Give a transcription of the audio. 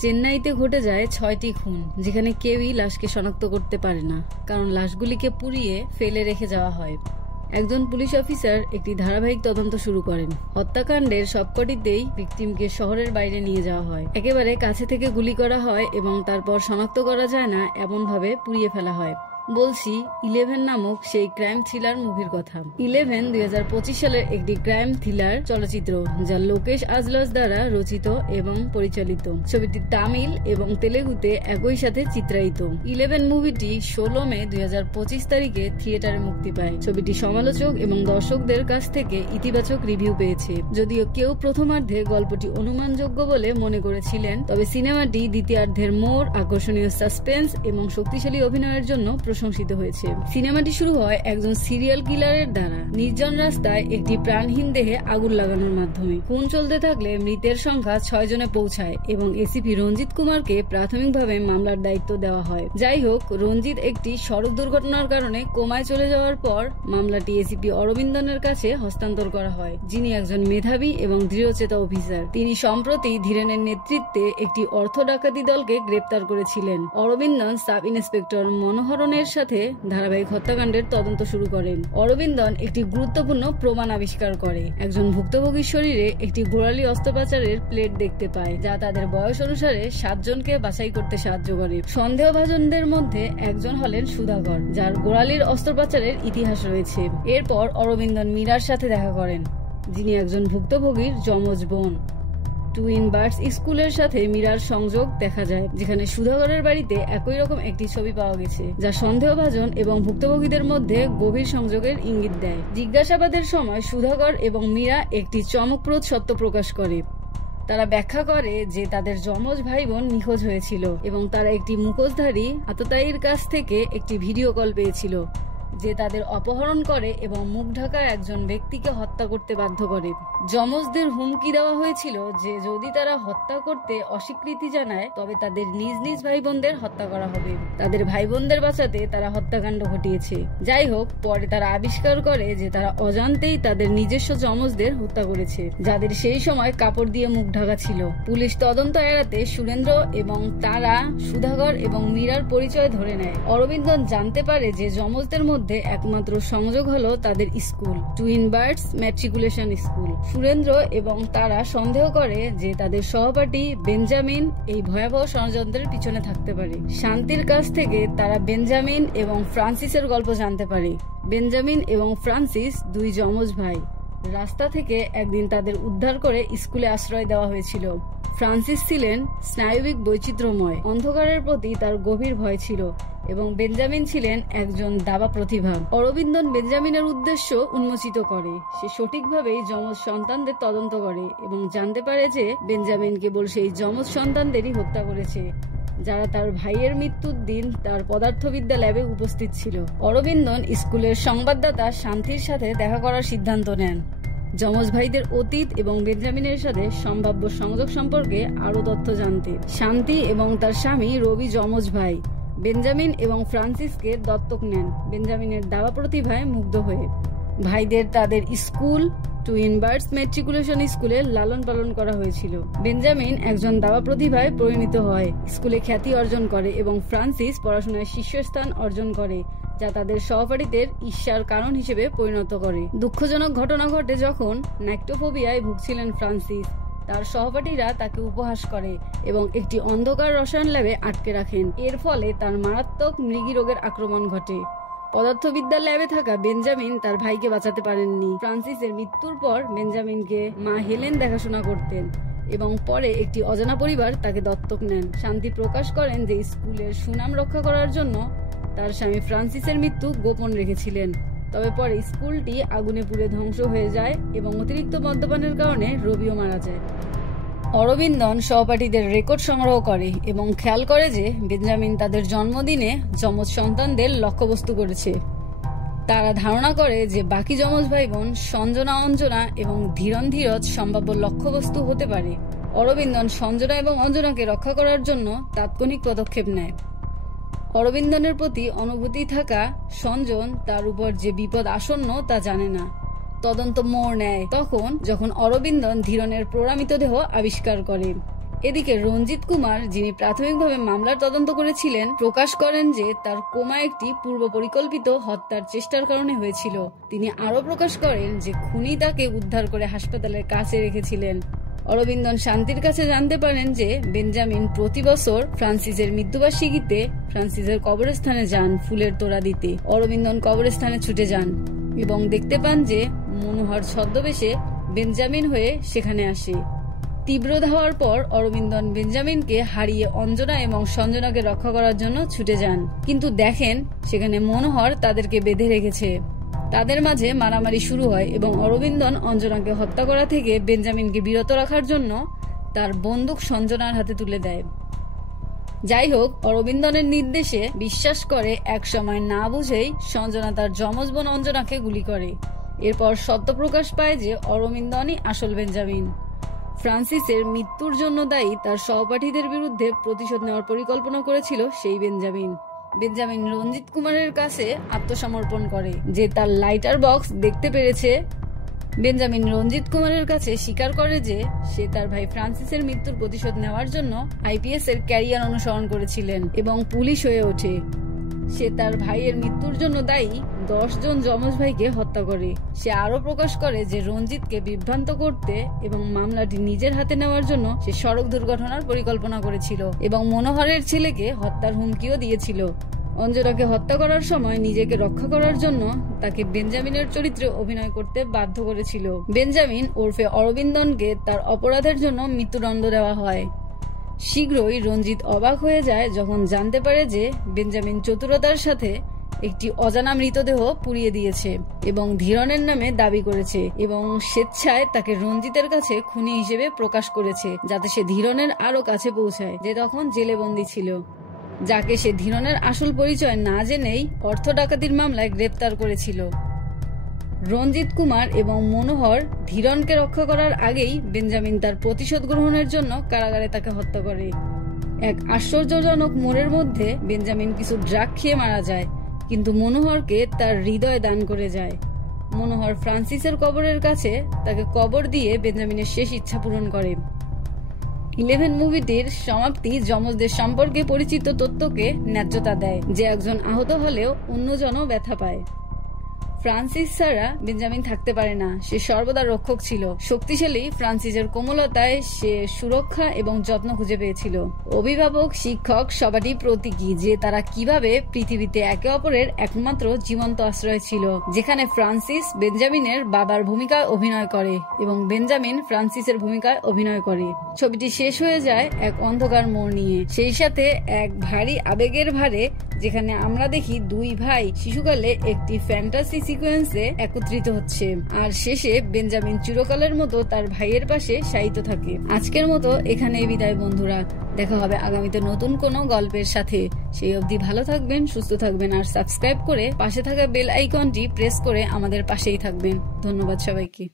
চেন্নাইতে ঘটে যায় 6টি খুন, যেখানে কেউই লাশকে শনাক্ত করতে পারে না, কারণ লাশগুলিকে পুড়িয়ে ফেলে রেখে যাওয়া হয়। একজন পুলিশ অফিসার একটি ধারাবাহিক তদন্ত শুরু করেন। হত্যাকাণ্ডের সবকটিতেই ভিকটিমকে শহরের বাইরে নিয়ে যাওয়া হয়, একেবারে কাছে থেকে গুলি করা হয় এবং তারপর শনাক্ত করা যায় না এমনভাবে পুড়িয়ে ফেলা হয়। বলছি 11 নামক সেই ক্রাইম থ্রিলার মুভির কথা। 11 2025 সালের একটি ক্রাইম থ্রিলার চলচ্চিত্র, যা লোকেশ আজলস দ্বারা রচিত এবং পরিচালিত। ছবিটি তামিল এবং তেলেগুতে একই সাথে চিত্রায়িত। 11 মুভিটি 16 মে 2025 তারিখে থিয়েটারে মুক্তি পায়। ছবিটি সমালোচক এবং দর্শকদের কাছ থেকে ইতিবাচক রিভিউ পেয়েছে। যদিও কেউ প্রথমার্ধে গল্পটি অনুমানযোগ্য বলে মনে করেছিলেন, তবে সিনেমাটি দ্বিতীয়ার্ধের মোড়, আকর্ষণীয় সাসপেন্স এবং শক্তিশালী অভিনয়ের জন্য প্রশংসিত হয়েছে। সিনেমাটি শুরু হয় একজন সিরিয়াল কিলারের দ্বারা নির্জন রাস্তায় একটি প্রাণহীন দেহে আগুন লাগানোর মাধ্যমে। খুন চলতে থাকলে মৃতের সংখ্যা 6 জনে পৌঁছায় এবং এসিপি রঞ্জিত কুমারকে প্রাথমিকভাবে মামলার দায়িত্ব দেওয়া হয়। যাই হোক, রঞ্জিত একটি সড়ক দুর্ঘটনার কারণে কোমায় চলে যাওয়ার পর মামলাটি এসিপি অরবিন্দনের কাছে হস্তান্তর করা হয়, যিনি একজন মেধাবী এবং দৃঢ়চেতা অফিসার। তিনি সম্প্রতি ধীরেনের নেতৃত্বে একটি অর্থ ডাকাতি দলকে গ্রেপ্তার করেছিলেন। অরবিন্দন সাব ইন্সপেক্টর মনোহরনের সাথে ধারাবাহিক হত্যাকাণ্ডের তদন্ত শুরু করেন। অরবিন্দন একটি গুরুত্বপূর্ণ প্রমাণ আবিষ্কার করে। একজন ভুক্তভোগীর শরীরে একটি গোড়ালি অস্ত্রোপচারের প্লেট দেখতে পায়, যা তাদের বয়স অনুসারে 7 জনকে বাছাই করতে সাহায্য করে। সন্দেহভাজনদের মধ্যে একজন হলেন সুধাকর, যার গোড়ালির অস্ত্রোপচারের ইতিহাস রয়েছে। এরপর অরবিন্দন মীরার সাথে দেখা করেন, যিনি একজন ভুক্তভোগীর যমজ বোন। টুইন বার্ডস স্কুলের সাথে মীরার সংযোগ দেখা যায়, যেখানে সুধাকরের বাড়িতে একই রকম একটি ছবি পাওয়া গেছে, যা সন্দেহভাজন এবং ভুক্তভোগীদের মধ্যে গভীর সংযোগের ইঙ্গিত দেয়। জিজ্ঞাসাবাদের সময় সুধাকর এবং মীরা একটি চমকপ্রদ সত্য প্রকাশ করে। তারা ব্যাখ্যা করে যে তাদের যমজ ভাই বোন নিখোঁজ হয়েছিল এবং তারা একটি মুখোশধারী আততায়ীর কাছ থেকে একটি ভিডিও কল পেয়েছিল, যে তাদের অপহরণ করে এবং মুখ ঢাকা একজন ব্যক্তিকে হত্যা করতে বাধ্য করে। যমজদের হুমকি দেওয়া হয়েছিল যে যদি তারা হত্যা করতে অস্বীকৃতি জানায়, তবে তাদের নিজ নিজ ভাই বোনদের হত্যা করা হবে। তাদের ভাই বোনদের বাঁচাতে তারা হত্যাকাণ্ড ঘটিয়েছে। যাই হোক, পরে তারা আবিষ্কার করে যে তারা অজান্তেই তাদের নিজস্ব যমজদের হত্যা করেছে, যাদের সেই সময় কাপড় দিয়ে মুখ ঢাকা ছিল। পুলিশ তদন্ত এড়াতে সুরেন্দ্র এবং তারা সুধাকর এবং মীরার পরিচয় ধরে নেয়। অরবিন্দন জানতে পারে যে যমজদের মধ্যে একমাত্র সংযোগ হলো তাদের school, twin birds matriculation school. Surendra এবং তারা সন্দেহ করে যে তাদের সহপাঠী বেঞ্জামিন এই ভয়াবহ ষড়যন্ত্রের পিছনে থাকতে পারে। শান্তির কাছ থেকে তারা বেঞ্জামিন এবং ফ্রান্সিসের গল্প জানতে পারে। বেঞ্জামিন এবং ফ্রান্সিস দুই যমজ ভাই। রাস্তা থেকে একদিন তাদের উদ্ধার করে স্কুলে আশ্রয় দেওয়া হয়েছিল। ফ্রান্সিস ছিলেন স্নায়বিক বৈচিত্র্যময়, অন্ধকারের প্রতি তার গভীর ভয় ছিল, এবং বেঞ্জামিন ছিলেন একজন দাবা প্রতিভা। অরবিন্দন বেঞ্জামিনের উদ্দেশ্য উন্মোচিত করে। সে সঠিকভাবেই যমজ সন্তানদের তদন্ত করে এবং জানতে পারে যে বেঞ্জামিন কেবল সেই যমজ সন্তানদেরই হত্যা করেছে, যারা তার ভাইয়ের মৃত্যুর দিন তার পদার্থবিদ্যা ল্যাবে উপস্থিত ছিল। অরবিন্দন স্কুলের সংবাদদাতা শান্তির সাথে দেখা করার সিদ্ধান্ত নেন, যমজ ভাইদের অতীত এবং বেঞ্জামিনের সাথে সম্ভাব্য সংযোগ সম্পর্কে আরো তথ্য জানতে। শান্তি এবং তার স্বামী রবি যমজ ভাই বেঞ্জামিন এবং ফ্রান্সিসকে দত্তক নেন, বেঞ্জামিনের দাবা প্রতিভায় মুগ্ধ হয়ে। ভাইদের তাদের স্কুল টুইন বার্ডস ম্যাট্রিকুলেশন স্কুলে লালন পালন করা হয়েছিল। বেঞ্জামিন একজন দাবা প্রতিভায় পরিণত হয়, স্কুলে খ্যাতি অর্জন করে এবং ফ্রান্সিস পড়াশোনায় শীর্ষস্থান অর্জন করে, যা তাদের সহপাঠীদের ঈর্ষার কারণ হিসেবে পরিণত করে। দুঃখজনক ঘটনা ঘটে যখন ন্যাক্টোফোবিয়ায় ভুগছিলেন ফ্রান্সিস। তার সহপাঠীরা তাকে উপহাস করে এবং একটি অন্ধকার রসায়ন ল্যাবে আটকে রাখেন। এর ফলে তার মারাত্মক মৃগী রোগের আক্রমণ ঘটে। পদার্থবিদ্যা ল্যাবে থাকা বেঞ্জামিন তার ভাইকে বাঁচাতে পারেননি। ফ্রান্সিসের মৃত্যুর পর বেঞ্জামিনকে মা হেলেন দেখাশোনা করতেন এবং পরে একটি অজানা পরিবার তাকে দত্তক নেন। শান্তি প্রকাশ করেন যে স্কুলের সুনাম রক্ষা করার জন্য তার স্বামী ফ্রান্সিসের মৃত্যু গোপন রেখেছিলেন। তবে পরে স্কুলটি আগুনে পুড়ে ধ্বংস হয়ে যায় এবং অতিরিক্ত মদ্যপানের কারণে রবিও মারা যায়। অরবিন্দন সহপাঠীদের রেকর্ড সংগ্রহ করে এবং খেয়াল করে যে বেঞ্জামিন তাদের জন্মদিনে যমজ সন্তানদের লক্ষ্যবস্তু করেছে। তারা ধারণা করে যে বাকি যমজ ভাই বোন সঞ্জনা, অঞ্জনা এবং ধীরন ধীরজ সম্ভাব্য লক্ষ্যবস্তু হতে পারে। অরবিন্দন সঞ্জনা এবং অঞ্জনাকে রক্ষা করার জন্য তাৎক্ষণিক পদক্ষেপ নেয়। অরবিন্দনের প্রতি অনুভূতি থাকা সঞ্জন তার উপর যে বিপদ আসন্ন তা জানে না। তদন্ত মোড় নেয় তখন যখন অরবিন্দন ধীরনের পোড়ামৃত দেহ আবিষ্কার করে। এদিকে রঞ্জিত কুমার, যিনি প্রাথমিকভাবে মামলার তদন্ত করেছিলেন, প্রকাশ করেন যে তার কোমা একটি পূর্ব পরিকল্পিত হত্যার চেষ্টার কারণে হয়েছিল। তিনি আরও প্রকাশ করেন যে খুনি তাকে উদ্ধার করে হাসপাতালের কাছে রেখেছিলেন। অরবিন্দন শান্তির কাছে জানতে পারেন যে বেঞ্জামিন প্রতি বছর ফ্রান্সিসের মৃত্যুবার্ষিকীতে ফ্রান্সিসের কবরস্থানে যান ফুলের তোড়া দিতে। অরবিন্দন কবরস্থানে ছুটে যান এবং দেখতে পান যে মনোহর ছদ্মবেশে বেঞ্জামিন হয়ে সেখানে আসে। তীব্র ধাওয়ার পর অরবিন্দন বেঞ্জামিনকে হারিয়ে অঞ্জনা এবং সঞ্জনাকে রক্ষা করার জন্য ছুটে যান, কিন্তু দেখেন সেখানে মনোহর তাদেরকে বেঁধে রেখেছে। তাদের মাঝে মারামারি শুরু হয় এবং অরবিন্দন অঞ্জনাকে হত্যা করা থেকে বেঞ্জামিনকে বিরত রাখার জন্য তার বন্দুক সঞ্জনার হাতে তুলে দেয়। যাই হোক, অরবিন্দনের নির্দেশে বিশ্বাস করে এক সময় না বুঝেই সঞ্জনা তার যমজ বোন অঞ্জনাকে গুলি করে। এরপর সত্য প্রকাশ পায় যে অরবিন্দনই আসল বেঞ্জামিন। ফ্রান্সিসের মৃত্যুর জন্য দায়ী তার সহপাঠীদের বিরুদ্ধে প্রতিশোধ নেওয়ার পরিকল্পনা করেছিল সেই বেঞ্জামিন। বেঞ্জামিন রঞ্জিত কুমারের কাছে আত্মসমর্পণ করে যে তার লাইটার বক্স দেখতে পেরেছে। বেঞ্জামিন রঞ্জিত কুমারের কাছে স্বীকার করে যে সে তার ভাই ফ্রান্সিসের মৃত্যুর প্রতিশোধ নেওয়ার জন্য আইপিএস এর ক্যারিয়ার অনুসরণ করেছিলেন এবং পুলিশ হয়ে ওঠে। সে তার ভাইয়ের মৃত্যুর জন্য দায়ী 10 জন যমজ ভাইকে হত্যা করে। সে আরো প্রকাশ করে যে রঞ্জিতকে বিভ্রান্ত করতে এবং মামলাটি নিজের হাতে নেওয়ার জন্য সে সড়ক দুর্ঘটনার পরিকল্পনা করেছিল এবং মনোহরের ছেলেকে হত্যার হুমকিও দিয়েছিল। অঞ্জনাকে হত্যা করার সময় নিজেকে রক্ষা করার জন্য তাকে বেঞ্জামিনের চরিত্রে অভিনয় করতে বাধ্য করেছিল। বেঞ্জামিন ওরফে অরবিন্দনকে তার অপরাধের জন্য মৃত্যুদণ্ড দেওয়া হয়। শীঘ্রই রঞ্জিত অবাক হয়ে যায় যখন জানতে পারে যে বেঞ্জামিন চতুরতার সাথে একটি অজানা মৃতদেহ পুড়িয়ে দিয়েছে এবং ধীরনের নামে দাবি করেছে এবং স্বেচ্ছায় তাকে রঞ্জিতের কাছে খুনি হিসেবে প্রকাশ করেছে, যাতে সে ধীরনের আরো কাছে পৌঁছায়, যে তখন জেলে বন্দী ছিল, যাকে সে ধীরনের আসল পরিচয় না জেনেই অর্থ ডাকাতির মামলায় গ্রেপ্তার করেছিল। রঞ্জিত কুমার এবং মনোহর ধীরনকে রক্ষা করার আগেই বেঞ্জামিন তার প্রতিশোধ গ্রহণের জন্য কারাগারে তাকে হত্যা করে। এক আশ্চর্যজনক মোড়ের মধ্যে বেঞ্জামিন কিছু ড্রাগ খেয়ে মারা যায়, কিন্তু মনোহরকে তার হৃদয় দান করে যায়। মনোহর ফ্রান্সিসের কবরের কাছে তাকে কবর দিয়ে বেঞ্জামিনের শেষ ইচ্ছা পূরণ করে। 11 মুভিটির সমাপ্তি যমজদের সম্পর্কে পরিচিত তথ্যকে ন্যায্যতা দেয়, যে একজন আহত হলেও অন্যজনও ব্যথা পায়। ফ্রান্সিস ছাড়া বেঞ্জামিন থাকতে পারে না। সে সর্বদা রক্ষক ছিল। শক্তিশালী ফ্রান্সিসের কোমলতায় সে সুরক্ষা এবং যত্ন খুঁজে পেয়েছিল। অভিভাবক, শিক্ষক সবারই প্রতীকী যে তারা কিভাবে পৃথিবীতে একে অপরের একমাত্র জীবন্ত আশ্রয় ছিল, যেখানে ফ্রান্সিস বেঞ্জামিনের বাবার ভূমিকায় অভিনয় করে এবং বেঞ্জামিন ফ্রান্সিসের ভূমিকায় অভিনয় করে। ছবিটি শেষ হয়ে যায় এক অন্ধকার মোড় নিয়ে, সেই সাথে এক ভারী আবেগের ভারে, যেখানে আমরা দেখি দুই ভাই শিশুকালে একটি ফ্যান্টাসি সিকোয়েন্সে একত্রিত হচ্ছে, আর শেষে বেঞ্জামিন চিরকালের মতো তার ভাইয়ের পাশে শায়িত থাকে। আজকের মতো এখানেই বিদায় বন্ধুরা, দেখা হবে আগামীতে নতুন কোনো গল্পের সাথে। সেই অবধি ভালো থাকবেন, সুস্থ থাকবেন, আর সাবস্ক্রাইব করে পাশে থাকা বেল আইকনটি প্রেস করে আমাদের পাশেই থাকবেন। ধন্যবাদ সবাইকে।